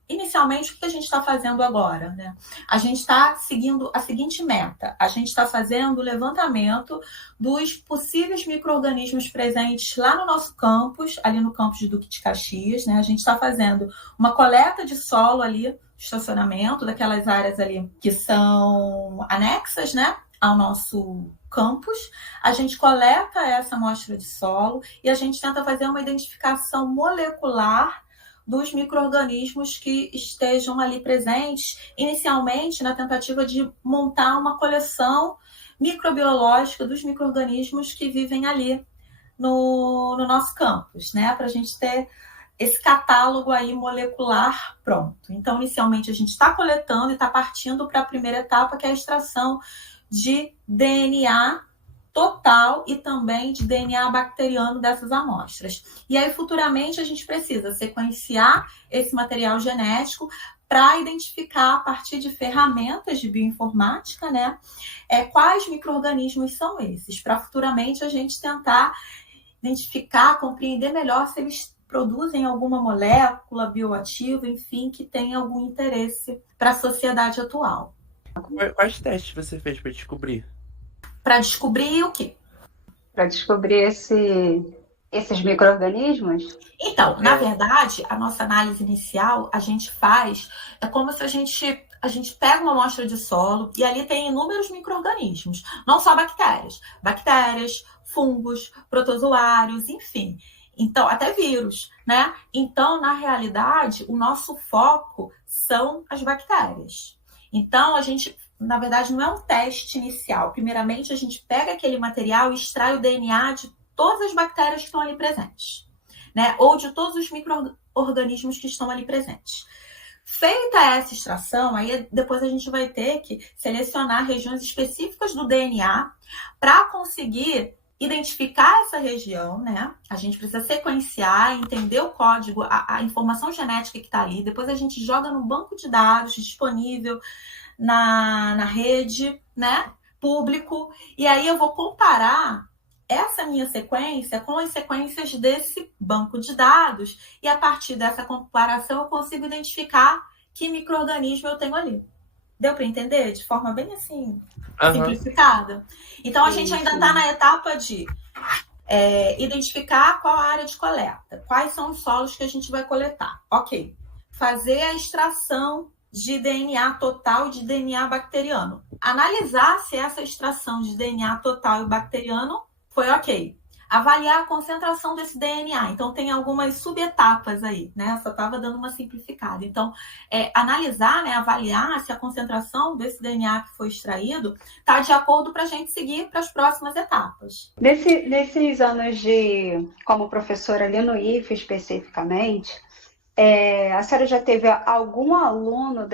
Inicialmente, o que a gente está fazendo agora, né? A gente está seguindo a seguinte meta. A gente está fazendo o levantamento dos possíveis micro-organismos presentes lá no nosso campus, ali no campus de Duque de Caxias, né? A gente está fazendo uma coleta de solo ali, estacionamento, daquelas áreas ali que são anexas, né, ao nosso campus. A gente coleta essa amostra de solo e a gente tenta fazer uma identificação molecular dos micro-organismos que estejam ali presentes, inicialmente na tentativa de montar uma coleção microbiológica dos micro-organismos que vivem ali no nosso campus, né? Para a gente ter esse catálogo aí molecular pronto. Então, inicialmente, a gente está coletando e está partindo para a primeira etapa, que é a extração de DNA total e também de DNA bacteriano dessas amostras. E aí, futuramente, a gente precisa sequenciar esse material genético para identificar, a partir de ferramentas de bioinformática, né, quais micro-organismos são esses, para futuramente a gente tentar identificar, compreender melhor se eles produzem alguma molécula bioativa, enfim, que tenha algum interesse para a sociedade atual. Quais testes você fez para descobrir? Para descobrir o quê? Para descobrir esses micro-organismos? Então, na verdade, a nossa análise inicial, a gente faz, é como se a gente pega uma amostra de solo e ali tem inúmeros micro-organismos, não só bactérias, fungos, protozoários, enfim. Então, até vírus, né? Então, na realidade, o nosso foco são as bactérias. Então, a gente, na verdade, não é um teste inicial. Primeiramente, a gente pega aquele material e extrai o DNA de todas as bactérias que estão ali presentes, né? Ou de todos os micro-organismos que estão ali presentes. Feita essa extração, aí depois a gente vai ter que selecionar regiões específicas do DNA para conseguir identificar essa região, né? A gente precisa sequenciar, entender o código, a informação genética que está ali. Depois a gente joga no banco de dados disponível na rede, né? Público. E aí eu vou comparar essa minha sequência com as sequências desse banco de dados. E a partir dessa comparação eu consigo identificar que micro-organismo eu tenho ali. Deu para entender? De forma bem assim, simplificada. Então, a gente ainda está na etapa de identificar qual a área de coleta, quais são os solos que a gente vai coletar. Ok. Fazer a extração de DNA total e de DNA bacteriano. Analisar se essa extração de DNA total e bacteriano foi ok. Avaliar a concentração desse DNA. Então, tem algumas subetapas aí, né? Eu só estava dando uma simplificada. Então, analisar, né? Avaliar se a concentração desse DNA que foi extraído está de acordo para a gente seguir para as próximas etapas. Nesses anos como professora ali no IFE especificamente, a senhora já teve algum aluno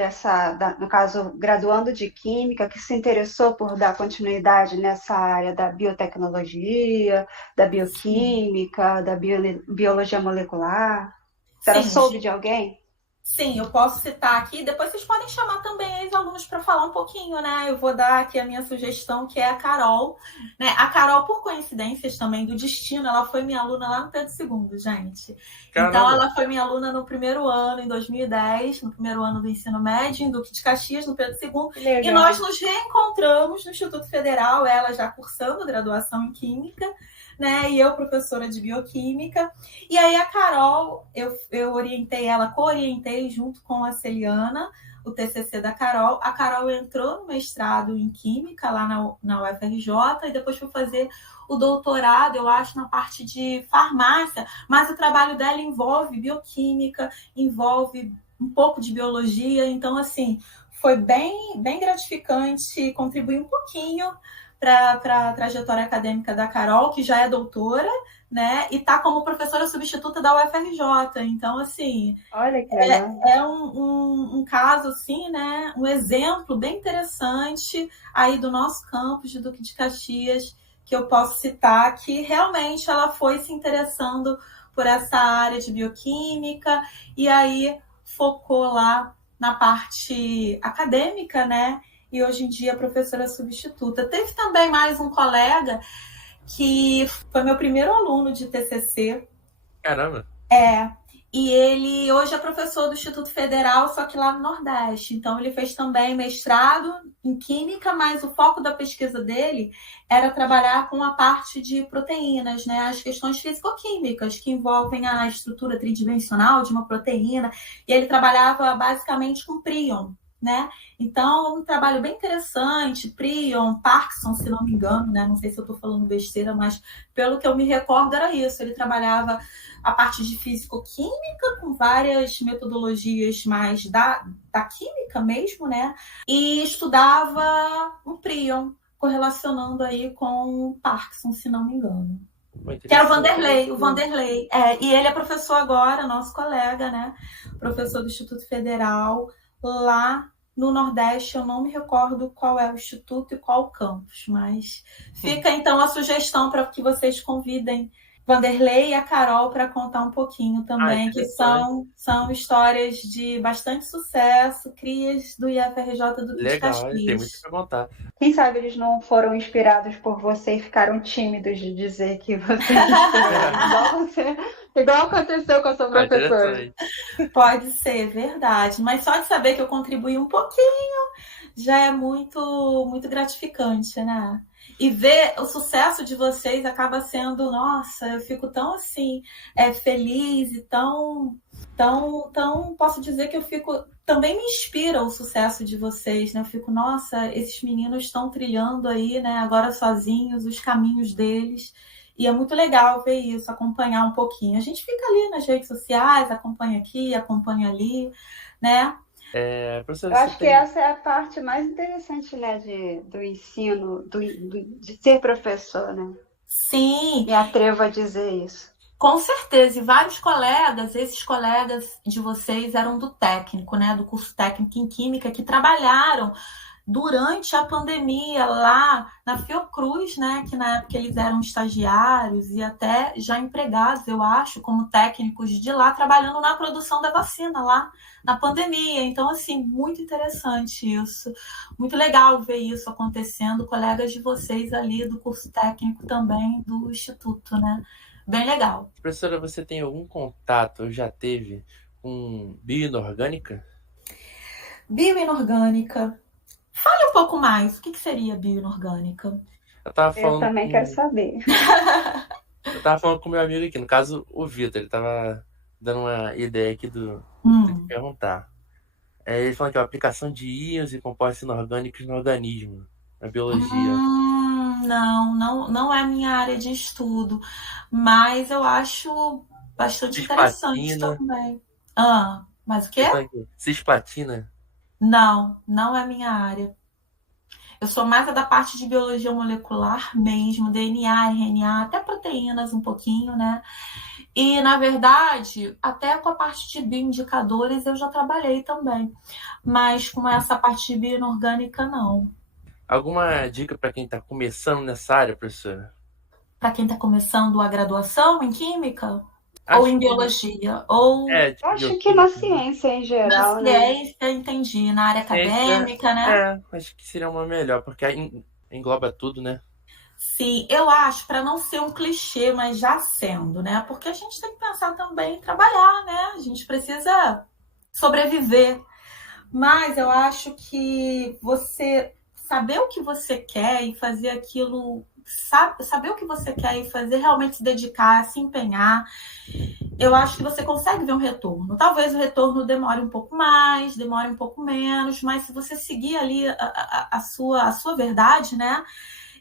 no caso, graduando de Química, que se interessou por dar continuidade nessa área da biotecnologia, da bioquímica, da biologia molecular? A senhora soube de alguém? Sim, eu posso citar aqui. Depois vocês podem chamar também os alunos para falar um pouquinho, né? Eu vou dar aqui a minha sugestão, que é a Carol. Né? A Carol, por coincidências também do destino, ela foi minha aluna lá no Pedro II, gente. Caramba. Então, ela foi minha aluna no primeiro ano, em 2010, no primeiro ano do ensino médio, em Duque de Caxias, no Pedro II. E nós nos reencontramos no Instituto Federal, ela já cursando graduação em Química, né? E eu, professora de Bioquímica. E aí a Carol, eu orientei ela, co-orientei junto com a Celiana, o TCC da Carol. A Carol entrou no mestrado em Química lá na UFRJ e depois foi fazer o doutorado, eu acho, na parte de farmácia. Mas o trabalho dela envolve bioquímica, envolve um pouco de biologia. Então, assim, foi bem, bem gratificante contribuir um pouquinho para a trajetória acadêmica da Carol, que já é doutora, né? E está como professora substituta da UFRJ. Então, assim, olha que legal. É um caso, assim, né? Um exemplo bem interessante aí do nosso campus de Duque de Caxias, que eu posso citar, que realmente ela foi se interessando por essa área de bioquímica e aí focou lá na parte acadêmica, né? E hoje em dia professora substituta. Teve também mais um colega que foi meu primeiro aluno de TCC. Caramba! E ele hoje é professor do Instituto Federal, só que lá no Nordeste. Então, ele fez também mestrado em Química, mas o foco da pesquisa dele era trabalhar com a parte de proteínas, né? As questões físico-químicas que envolvem a estrutura tridimensional de uma proteína. E ele trabalhava basicamente com prion, né? Então, um trabalho bem interessante, prion, Parkinson, se não me engano, né? Não sei se eu estou falando besteira, mas pelo que eu me recordo era isso. Ele trabalhava a parte de físico-química com várias metodologias mais da química mesmo, né? E estudava um prion, correlacionando aí com Parkinson, se não me engano. Que era o Vanderlei. E ele é professor agora, nosso colega, né? Professor do Instituto Federal, lá no Nordeste. Eu não me recordo qual é o instituto e qual o campus, mas fica então a sugestão para que vocês convidem Vanderlei e a Carol para contar um pouquinho também, que são histórias de bastante sucesso, crias do IFRJ do Duque de Caxias. Legal, tem muito para contar. Quem sabe eles não foram inspirados por você e ficaram tímidos de dizer que você inspirou. Igual aconteceu com a sua professora. Pode ser, verdade. Mas só de saber que eu contribuí um pouquinho já é muito, muito gratificante, né? E ver o sucesso de vocês acaba sendo, nossa, eu fico tão assim, feliz e tão, posso dizer que eu fico, também me inspira o sucesso de vocês, né? Eu fico, nossa, esses meninos estão trilhando aí, né, agora sozinhos, os caminhos deles. E é muito legal ver isso, acompanhar um pouquinho. A gente fica ali nas redes sociais, acompanha aqui, acompanha ali, né? Eu acho que essa é a parte mais interessante, né, do ensino, de ser professor, né? Sim. Me atrevo a dizer isso. Com certeza, e vários colegas, esses colegas de vocês eram do técnico, né, do curso técnico em Química, que trabalharam durante a pandemia lá na Fiocruz, né, que na época eles eram estagiários e até já empregados, eu acho, como técnicos de lá, trabalhando na produção da vacina lá na pandemia. Então, assim, muito interessante isso. Muito legal ver isso acontecendo, colegas de vocês ali do curso técnico também do Instituto, né? Bem legal. Professora, você tem algum contato, ou já teve, com bioinorgânica? Bioinorgânica. Fale um pouco mais. O que seria bioinorgânica? Eu tava Eu falando também quero com, saber. eu tava falando com meu amigo aqui, no caso, o Vitor, ele tava dando uma ideia aqui do que perguntar. Ele falou que é a aplicação de íons e compostos inorgânicos no organismo, na biologia. Não é a minha área de estudo, mas eu acho bastante interessante Cisplatina, também. Mas o quê? ele falou aqui, cisplatina. Não é a minha área. Eu sou mais da parte de biologia molecular mesmo, DNA, RNA, até proteínas um pouquinho, né? E, na verdade, até com a parte de bioindicadores eu já trabalhei também. Mas com essa parte de bioinorgânica, não. Alguma dica para quem está começando nessa área, professora? Para quem está começando a graduação em Química? Ou Acho em que Biologia? Ou tipo Acho que na bioquímica, né? ciência em na geral, né? ciência, entendi. Na área Ciência, acadêmica, né? acho que seria uma melhor, porque aí engloba tudo, né? Sim, eu acho, para não ser um clichê, mas já sendo, né? Porque a gente tem que pensar também em trabalhar, né? A gente precisa sobreviver. Mas eu acho que você saber o que você quer e fazer aquilo, saber o que você quer e fazer realmente se dedicar, se empenhar, eu acho que você consegue ver um retorno. Talvez o retorno demore um pouco mais, demore um pouco menos, mas se você seguir ali a sua verdade, né?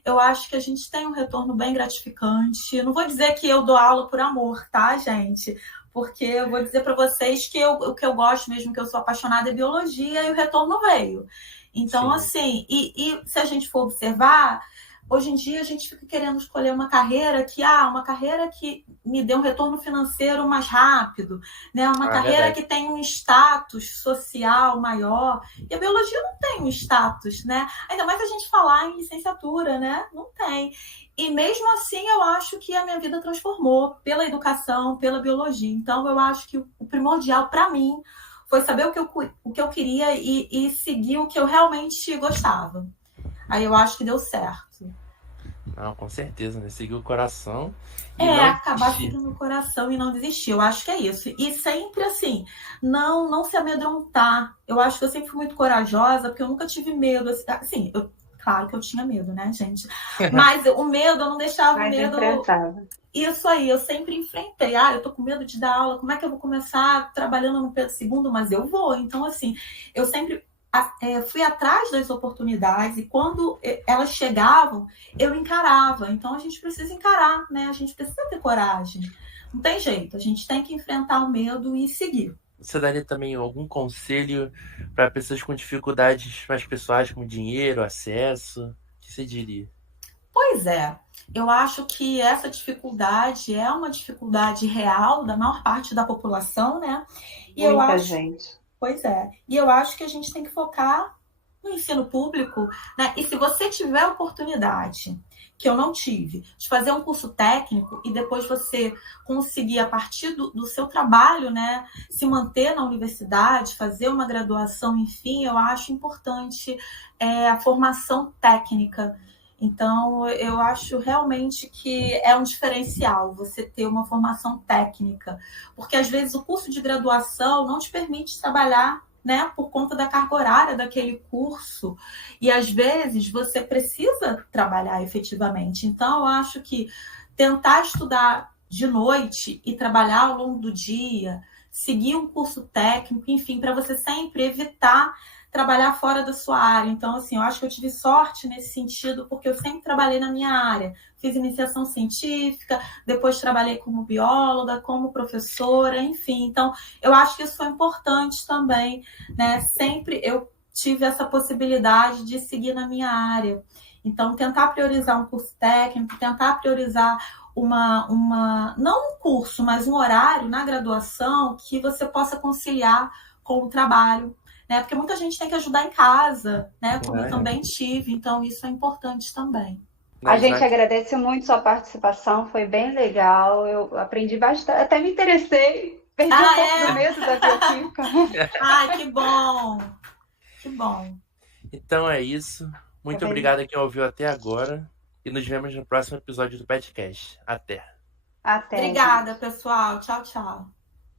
Eu acho que a gente tem um retorno bem gratificante. Não vou dizer que eu dou aula por amor, tá, gente? Porque eu vou dizer para vocês que o que eu gosto mesmo, que eu sou apaixonada é biologia e o retorno veio. Então, Sim. assim, e se a gente for observar, hoje em dia a gente fica querendo escolher uma carreira que me dê um retorno financeiro mais rápido, né? Uma carreira Verdade. que tem um status social maior. E a biologia não tem um status, né? Ainda mais a gente falar em licenciatura, né? Não tem. E mesmo assim, eu acho que a minha vida transformou pela educação, pela biologia. Então, eu acho que o primordial para mim foi saber o que eu queria e seguir o que eu realmente gostava. Aí eu acho que deu certo. Não, com certeza, né? Seguir o coração e não Acabar desistir. seguindo o coração e não desistir. Eu acho que é isso. E sempre assim, não se amedrontar. Eu acho que eu sempre fui muito corajosa, porque eu nunca tive medo. Assim, claro que eu tinha medo, né, gente? Mas o medo, eu não deixava o medo. Isso aí, eu sempre enfrentei. Eu tô com medo de dar aula, como é que eu vou começar trabalhando no Pedro II? Mas eu vou. Então, assim, eu sempre fui atrás das oportunidades e quando elas chegavam, eu encarava. Então, a gente precisa encarar, né? A gente precisa ter coragem. Não tem jeito, a gente tem que enfrentar o medo e seguir. Você daria também algum conselho para pessoas com dificuldades mais pessoais, como dinheiro, acesso? O que você diria? Pois é, eu acho que essa dificuldade é uma dificuldade real da maior parte da população, né? E eu Muita acho, gente. pois é, e eu acho que a gente tem que focar no ensino público, né? E se você tiver a oportunidade, que eu não tive, de fazer um curso técnico e depois você conseguir, a partir do seu trabalho, né, se manter na universidade, fazer uma graduação, enfim, eu acho importante a formação técnica. Então, eu acho realmente que é um diferencial você ter uma formação técnica, porque às vezes o curso de graduação não te permite trabalhar, né, por conta da carga horária daquele curso, e às vezes você precisa trabalhar efetivamente. Então, eu acho que tentar estudar de noite e trabalhar ao longo do dia, seguir um curso técnico, enfim, para você sempre evitar trabalhar fora da sua área. Então, assim, eu acho que eu tive sorte nesse sentido, porque eu sempre trabalhei na minha área. Fiz iniciação científica, depois trabalhei como bióloga, como professora, enfim. Então, eu acho que isso foi importante também, né? Sempre eu tive essa possibilidade de seguir na minha área. Então, tentar priorizar um curso técnico, tentar priorizar não um curso, mas um horário na graduação que você possa conciliar com o trabalho, né? Porque muita gente tem que ajudar em casa, né? Como eu também tive, então isso é importante também. A gente agradece muito sua participação, foi bem legal, eu aprendi bastante, até me interessei, perdi um pouco do medo da bioquímica. Que bom! Que bom! Então é isso. Muito obrigado a quem ouviu até agora. E nos vemos no próximo episódio do podcast. Até. Obrigada, pessoal. Tchau, tchau.